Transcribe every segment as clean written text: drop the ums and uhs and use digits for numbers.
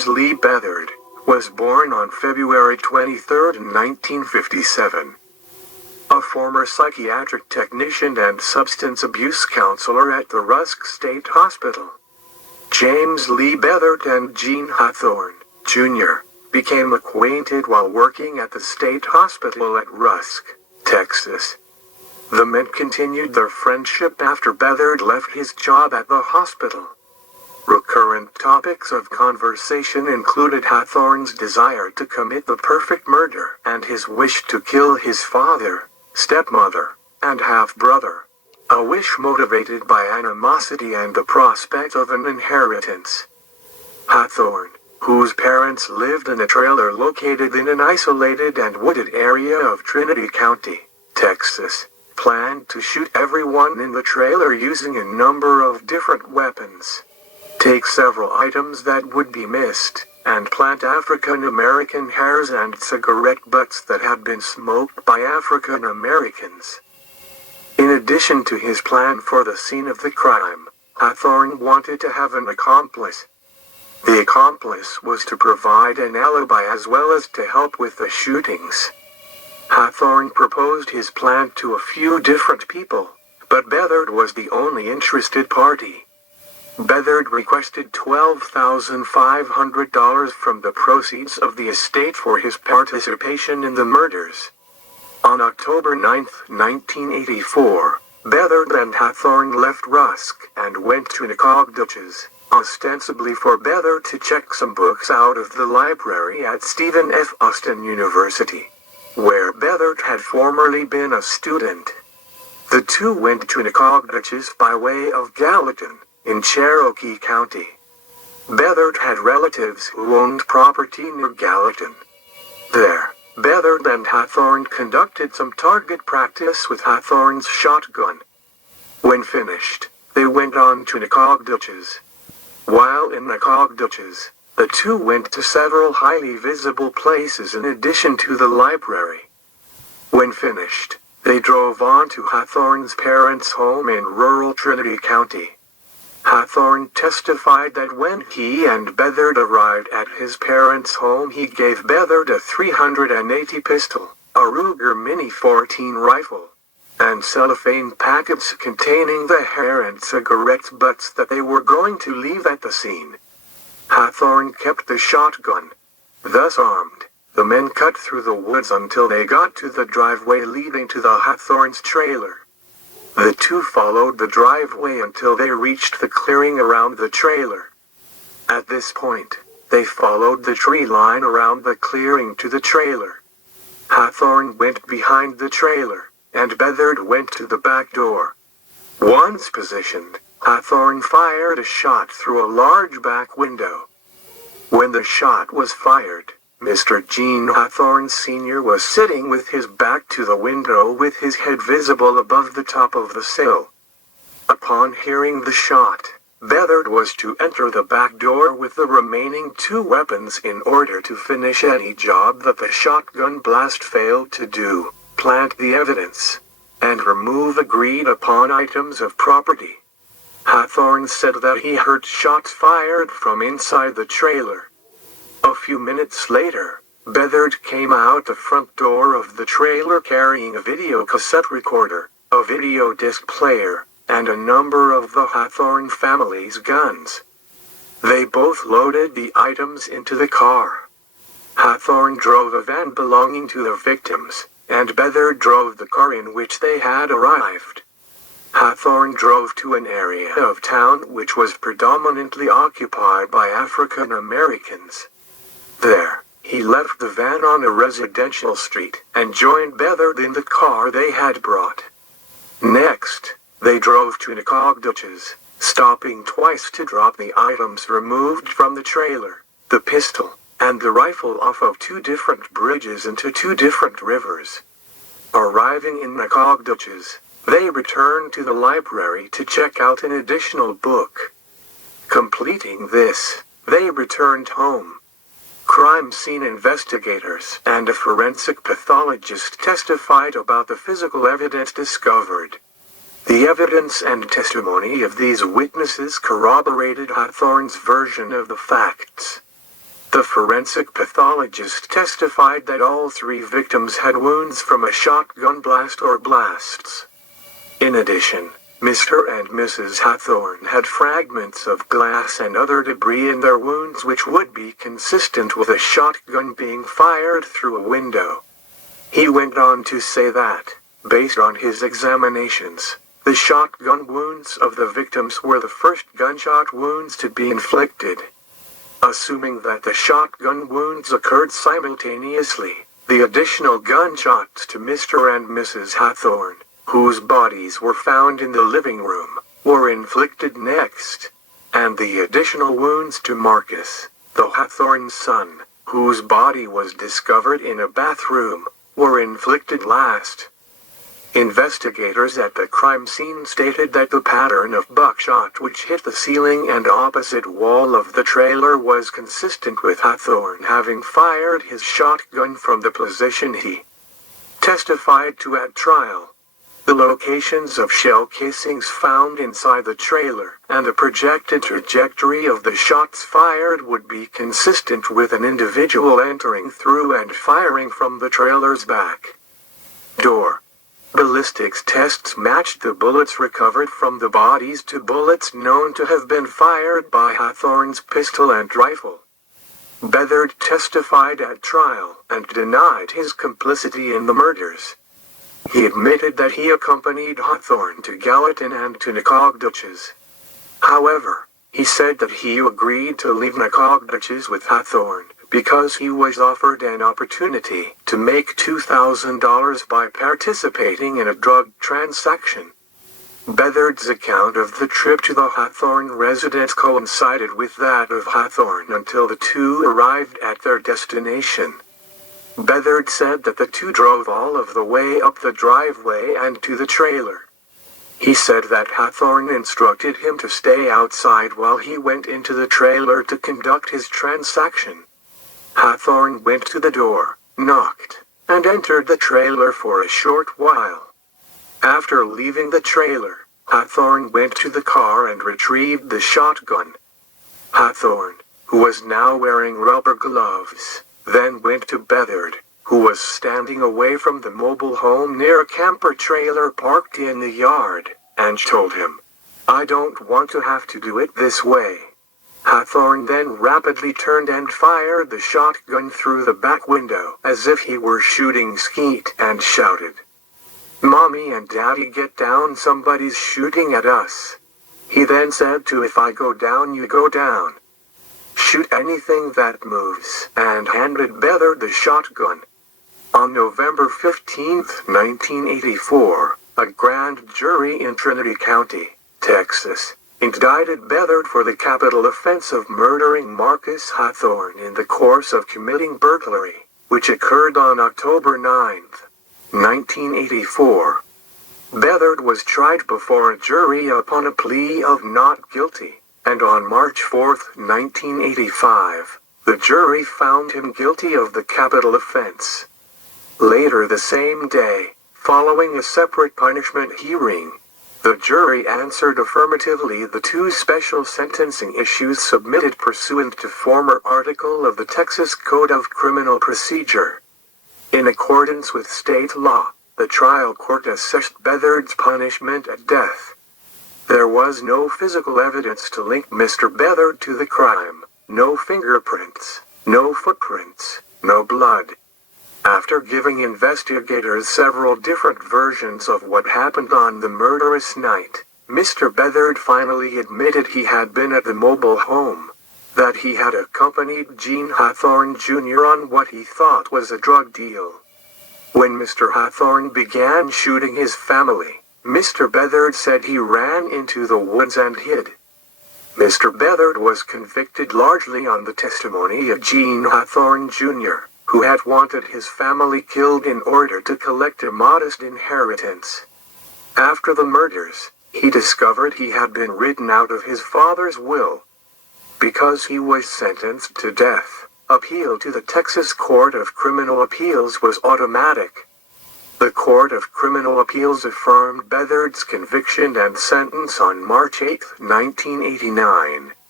James Lee BEATHARD, was born on February 23, 1957. A former psychiatric technician and substance abuse counselor at the Rusk State Hospital. James Lee BEATHARD and Gene Hathorn Sr. became acquainted while working at the state hospital at Rusk, Texas. The men continued their friendship after BEATHARD left his job at the hospital. Recurrent topics of conversation included Hathorn's desire to commit the perfect murder and his wish to kill his father, stepmother, and half-brother. A wish motivated by animosity and the prospect of an inheritance. Hathorn, whose parents lived in a trailer located in an isolated and wooded area of Trinity County, Texas, planned to shoot everyone in the trailer using a number of different weapons. Take several items that would be missed, and plant African American hairs and cigarette butts that had been smoked by African Americans. In addition to his plan for the scene of the crime, Hathorn wanted to have an accomplice. The accomplice was to provide an alibi as well as to help with the shootings. Hathorn proposed his plan to a few different people, but BEATHARD was the only interested party. BEATHARD requested $12,500 from the proceeds of the estate for his participation in the murders. On October 9, 1984, BEATHARD and Hathorn left Rusk and went to Nacogdoches, ostensibly for BEATHARD to check some books out of the library at Stephen F. Austin University, where BEATHARD had formerly been a student. The two went to Nacogdoches by way of Gallatin, in Cherokee County. BEATHARD had relatives who owned property near Gallatin. There, BEATHARD and Hathorn conducted some target practice with Hathorn's shotgun. When finished, they went on to Nacogdoches. While in Nacogdoches, the two went to several highly visible places in addition to the library. When finished, they drove on to Hathorn's parents' home in rural Trinity County. Hathorn testified that when he and BEATHARD arrived at his parents' home, he gave BEATHARD a .380 pistol, a Ruger Mini 14 rifle, and cellophane packets containing the hair and cigarette butts that they were going to leave at the scene. Hathorn kept the shotgun. Thus armed, the men cut through the woods until they got to the driveway leading to the Hathorn's trailer. The two followed the driveway until they reached the clearing around the trailer. At this point, they followed the tree line around the clearing to the trailer. Hathorn went behind the trailer, and BEATHARD went to the back door. Once positioned, Hathorn fired a shot through a large back window. When the shot was fired, Mr. Gene Hathorn Sr. was sitting with his back to the window with his head visible above the top of the sill. Upon hearing the shot, BEATHARD was to enter the back door with the remaining two weapons in order to finish any job that the shotgun blast failed to do, plant the evidence, and remove agreed-upon items of property. Hathorn said that he heard shots fired from inside the trailer. A few minutes later, BEATHARD came out the front door of the trailer carrying a video cassette recorder, a video disc player, and a number of the Hathorn family's guns. They both loaded the items into the car. Hathorn drove a van belonging to the victims, and BEATHARD drove the car in which they had arrived. Hathorn drove to an area of town which was predominantly occupied by African Americans. There, he left the van on a residential street and joined BEATHARD in the car they had brought. Next, they drove to Nacogdoches, stopping twice to drop the items removed from the trailer, the pistol, and the rifle off of two different bridges into two different rivers. Arriving in Nacogdoches, they returned to the library to check out an additional book. Completing this, they returned home. Crime scene investigators and a forensic pathologist testified about the physical evidence discovered. The evidence and testimony of these witnesses corroborated Hathorn's version of the facts. The forensic pathologist testified that all 3 victims had wounds from a shotgun blast or blasts. In addition, Mr. and Mrs. Hathorn had fragments of glass and other debris in their wounds which would be consistent with a shotgun being fired through a window. He went on to say that, based on his examinations, the shotgun wounds of the victims were the first gunshot wounds to be inflicted. Assuming that the shotgun wounds occurred simultaneously, the additional gunshots to Mr. and Mrs. Hathorn, whose bodies were found in the living room, were inflicted next, and the additional wounds to Marcus, the Hathorn's son, whose body was discovered in a bathroom, were inflicted last. Investigators at the crime scene stated that the pattern of buckshot which hit the ceiling and opposite wall of the trailer was consistent with Hathorn having fired his shotgun from the position he testified to at trial. The locations of shell casings found inside the trailer and the projected trajectory of the shots fired would be consistent with an individual entering through and firing from the trailer's back door. Ballistics tests matched the bullets recovered from the bodies to bullets known to have been fired by Hathorn's pistol and rifle. Beathard testified at trial and denied his complicity in the murders. He admitted that he accompanied Hathorn to Gallatin and to Nacogdoches. However, he said that he agreed to leave Nacogdoches with Hathorn because he was offered an opportunity to make $2,000 by participating in a drug transaction. Beathard's account of the trip to the Hathorn residence coincided with that of Hathorn until the two arrived at their destination. Beathard said that the two drove all of the way up the driveway and to the trailer. He said that Hathorn instructed him to stay outside while he went into the trailer to conduct his transaction. Hathorn went to the door, knocked, and entered the trailer for a short while. After leaving the trailer, Hathorn went to the car and retrieved the shotgun. Hathorn, who was now wearing rubber gloves, then went to Beathard, who was standing away from the mobile home near a camper trailer parked in the yard, and told him, "I don't want to have to do it this way." Hathorn then rapidly turned and fired the shotgun through the back window as if he were shooting skeet and shouted, "Mommy and Daddy, get down, somebody's shooting at us." He then said to "If I go down, you go down. Shoot anything that moves," and handed Beathard the shotgun. On November 15, 1984, a grand jury in Trinity County, Texas, indicted Beathard for the capital offense of murdering Marcus Hathorn in the course of committing burglary, which occurred on October 9, 1984. Beathard was tried before a jury upon a plea of not guilty, and on March 4, 1985, the jury found him guilty of the capital offense. Later the same day, following a separate punishment hearing, the jury answered affirmatively the two special sentencing issues submitted pursuant to former article of the Texas Code of Criminal Procedure. In accordance with state law, the trial court assessed Beathard's punishment at death. There was no physical evidence to link Mr. Beathard to the crime, no fingerprints, no footprints, no blood. After giving investigators several different versions of what happened on the murderous night, Mr. Beathard finally admitted he had been at the mobile home, that he had accompanied Gene Hathorn Sr. on what he thought was a drug deal. When Mr. Hathorn began shooting his family, Mr. Beathard said he ran into the woods and hid. Mr. Beathard was convicted largely on the testimony of Gene Hathorn Sr., who had wanted his family killed in order to collect a modest inheritance. After the murders, he discovered he had been written out of his father's will. Because he was sentenced to death, appeal to the Texas Court of Criminal Appeals was automatic. The Court of Criminal Appeals affirmed Beathard's conviction and sentence on March 8, 1989,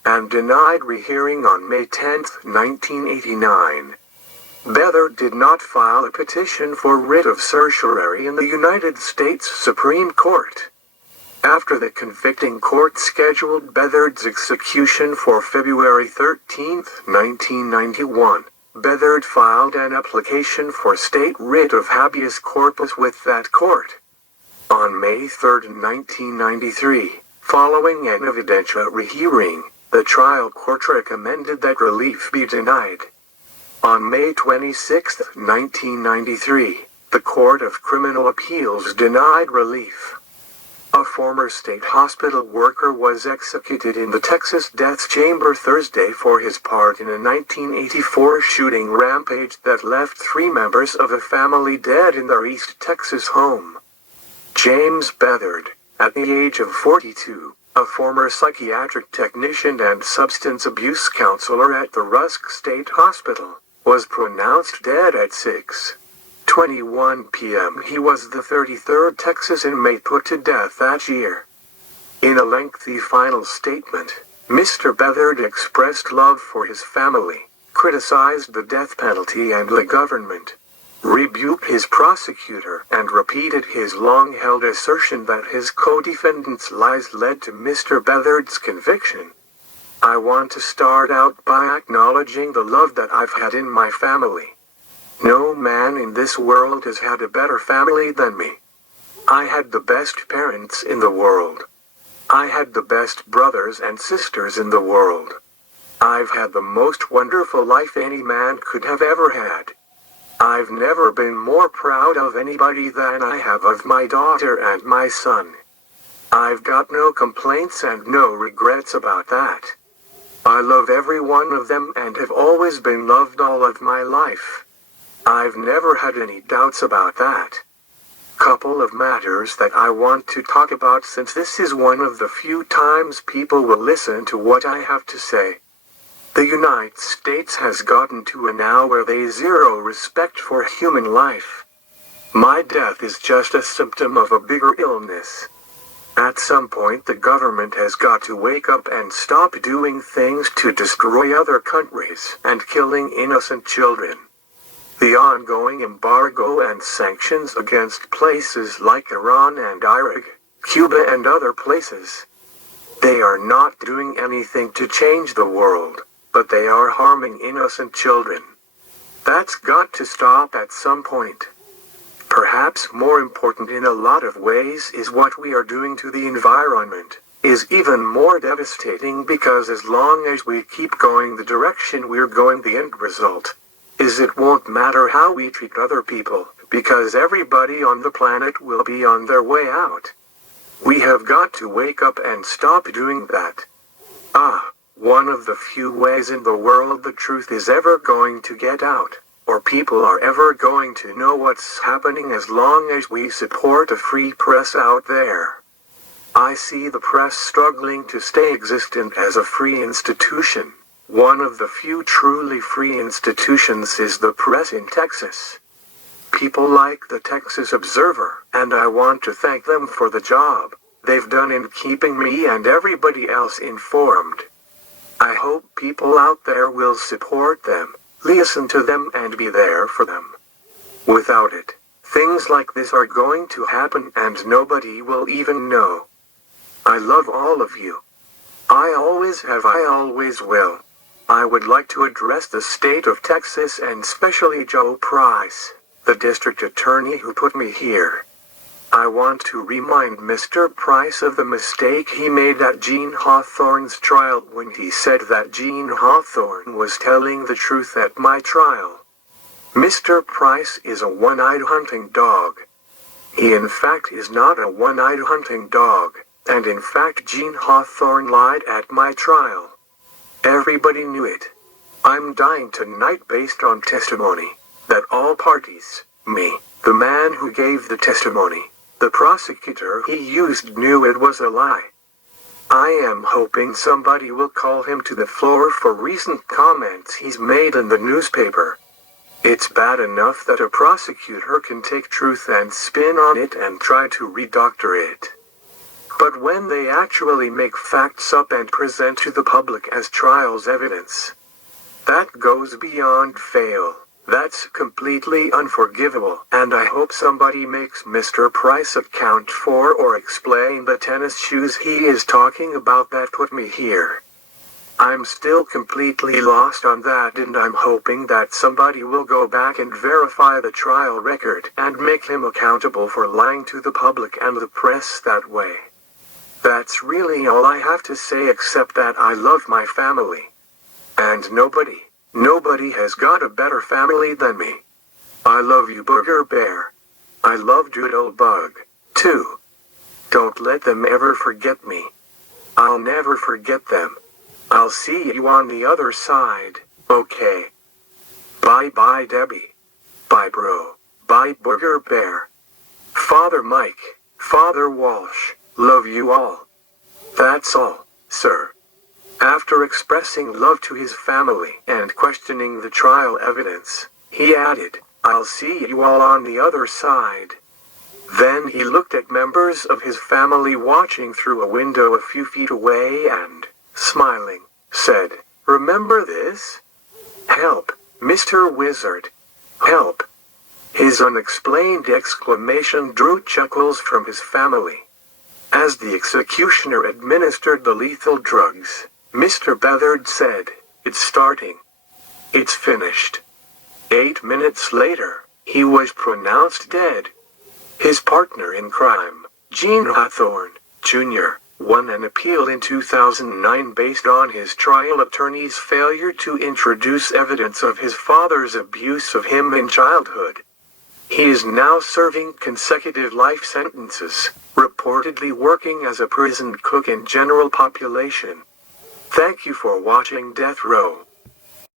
and denied rehearing on May 10, 1989. Beathard did not file a petition for writ of certiorari in the United States Supreme Court. After the convicting court scheduled Beathard's execution for February 13, 1991, Beathard filed an application for state writ of habeas corpus with that court. On May 3, 1993, following an evidentiary hearing, the trial court recommended that relief be denied. On May 26, 1993, the Court of Criminal Appeals denied relief. A former state hospital worker was executed in the Texas death chamber Thursday for his part in a 1984 shooting rampage that left 3 members of a family dead in their East Texas home. James Beathard, at the age of 42, a former psychiatric technician and substance abuse counselor at the Rusk State Hospital, was pronounced dead at 6:21 p.m. He was the 33rd Texas inmate put to death that year. In a lengthy final statement, Mr. Beathard expressed love for his family, criticized the death penalty and the government, rebuked his prosecutor, and repeated his long-held assertion that his co-defendants' lies led to Mr. Beathard's conviction. I want to start out by acknowledging the love that I've had in my family. No man in this world has had a better family than me. I had the best parents in the world. I had the best brothers and sisters in the world. I've had the most wonderful life any man could have ever had. I've never been more proud of anybody than I have of my daughter and my son. I've got no complaints and no regrets about that. I love every one of them and have always been loved all of my life. I've never had any doubts about that. Couple of matters that I want to talk about since this is one of the few times people will listen to what I have to say. The United States has gotten to a now where they zero respect for human life. My death is just a symptom of a bigger illness. At some point the government has got to wake up and stop doing things to destroy other countries and killing innocent children. The ongoing embargo and sanctions against places like Iran and Iraq, Cuba and other places. They are not doing anything to change the world, but they are harming innocent children. That's got to stop at some point. Perhaps more important in a lot of ways is what we are doing to the environment, is even more devastating because as long as we keep going the direction we're going, the end result is it won't matter how we treat other people, because everybody on the planet will be on their way out. We have got to wake up and stop doing that. One of the few ways in the world the truth is ever going to get out, or people are ever going to know what's happening as long as we support a free press out there. I see the press struggling to stay existent as a free institution. One of the few truly free institutions is the press in Texas. People like the Texas Observer, and I want to thank them for the job they've done in keeping me and everybody else informed. I hope people out there will support them, listen to them and be there for them. Without it, things like this are going to happen and nobody will even know. I love all of you. I always have, I always will. I would like to address the state of Texas and especially Joe Price, the district attorney who put me here. I want to remind Mr. Price of the mistake he made at Gene Hathorn's trial when he said that Gene Hathorn was telling the truth at my trial. Mr. Price is a one-eyed hunting dog. He in fact is not a one-eyed hunting dog, and in fact Gene Hathorn lied at my trial. Everybody knew it. I'm dying tonight based on testimony that all parties, me, the man who gave the testimony, the prosecutor he used, knew it was a lie. I am hoping somebody will call him to the floor for recent comments he's made in the newspaper. It's bad enough that a prosecutor can take truth and spin on it and try to redoctor it. But when they actually make facts up and present to the public as trial's evidence, that goes beyond fail. That's completely unforgivable, and I hope somebody makes Mr. Price account for or explain the tennis shoes he is talking about that put me here. I'm still completely lost on that, and I'm hoping that somebody will go back and verify the trial record and make him accountable for lying to the public and the press that way. That's really all I have to say, except that I love my family. And nobody has got a better family than me. I love you, Booger Bear. I love Doodlebug, too. Don't let them ever forget me. I'll never forget them. I'll see you on the other side, okay? Bye-bye, Debbie. Bye, bro. Bye, Booger Bear. Father Mike, Father Walsh, love you all. That's all, sir. After expressing love to his family and questioning the trial evidence, he added, I'll see you all on the other side. Then he looked at members of his family watching through a window a few feet away and, smiling, said, Remember this? Help, Mr. Wizard. Help. His unexplained exclamation drew chuckles from his family. As the executioner administered the lethal drugs, Mr. BEATHARD said, It's starting. It's finished. 8 minutes later, he was pronounced dead. His partner in crime, Gene Hathorn Sr, won an appeal in 2009 based on his trial attorney's failure to introduce evidence of his father's abuse of him in childhood. He is now serving consecutive life sentences, reportedly working as a prison cook in general population. Thank you for watching Death Row.